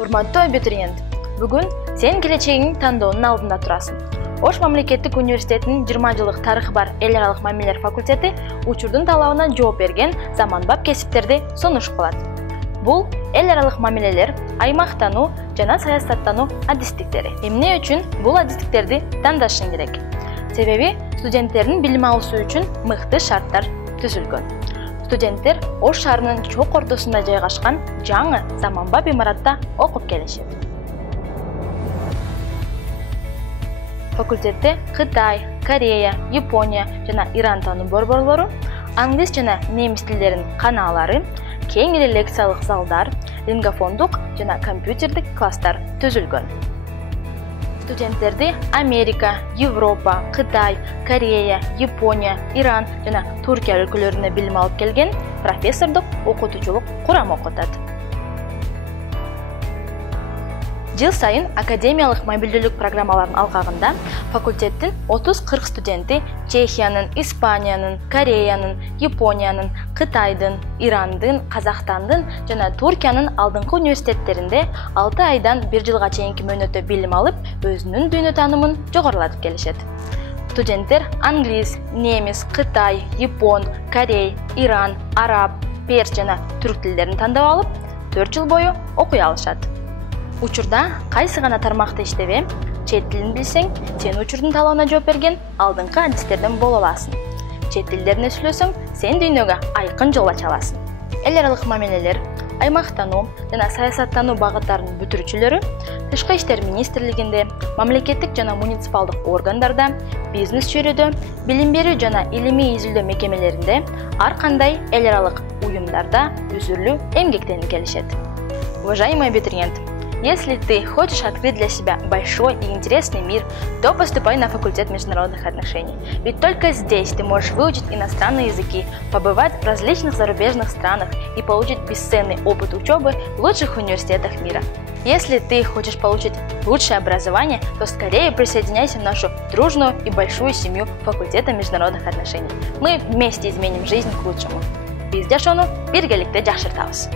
Урматтуу абитуриент, бүгүн сен келечегиңдин тандоонун алдында турасың. Ош мамлекеттик университетинин 20 жылдык тарыхы бар эл аралык мамилелер факультети учурдун талабына жооп берген заманбап кесиптерди сунуш кылат. Бул эл аралык мамилелер, аймактануу жана саясаттануу адистиктери. Эмне үчүн бул адистиктерди тандашың керек? Себеби студенттердин билим алуусу үчүн мыкты шарттар түзүлгөн. Студенттер Ош шаарынын чок ортосунда жайгашкан жаңы заманбап имаратта окуп келишет. Факультетте Кытай, Корея, Япония жана Иран таануу борборлору, англис жана немис тилдеринин канаалары, кең эле лекциялык залдар, лингофондук жана компьютердик класстар түзүлгөн. Студенттерди Америка, Европа, Кытай, Корея, Япония, Иран жана Туркия өлкөлөрүнө билим алып келген профессордук окутуучулук курам окутат. Жыл сайын академиялык мобилдүүлүк программаларынын алкагында факультеттин 30-40 студенти Чехиянын, Испаниянын, Кореянын, Япониянын, Кытайдын, Ирандын, Казакстандын жана Туркиянын алдыңкы университеттеринде 6 айдан 1 жылга чейинки мөөнөттө билим алып, өзүнүн дүйнө таанымын жогорулатып келишет. Студенттер англис, немис, Кытай, Япон, Корей, Иран, араб, перс жана түрк тилдерин тандап алып, 4 жыл бою окуй алышат. Учурда кайсы гана тармакта иштебе, чет тилин билсең, сен учурдун талабына жооп берген алдыңкы адистерден боло аласың. Чет тилдерин сүйлөсөң, сен дүйнөгө айкын жол ача аласың. Эл аралык мамилелер, аймактануу жана саясаттануу багыттарынын бүтүрүүчүлөрү Тышкы иштер министрлигинде, мамлекеттик жана муниципалдык органдарда, бизнес чөйрөдө, билим берүү жана илимий изилдөө мекемелеринде, ар кандай эл аралык уюмдарда үзүрлүү эмгектенип келишет. Уважаемый абитуриент, если ты хочешь открыть для себя большой и интересный мир, то поступай на факультет международных отношений. Ведь только здесь ты можешь выучить иностранные языки, побывать в различных зарубежных странах и получить бесценный опыт учебы в лучших университетах мира. Если ты хочешь получить лучшее образование, то скорее присоединяйся в нашу дружную и большую семью факультета международных отношений. Мы вместе изменим жизнь к лучшему. Биз жашоону биргеликте жакшыртабыз.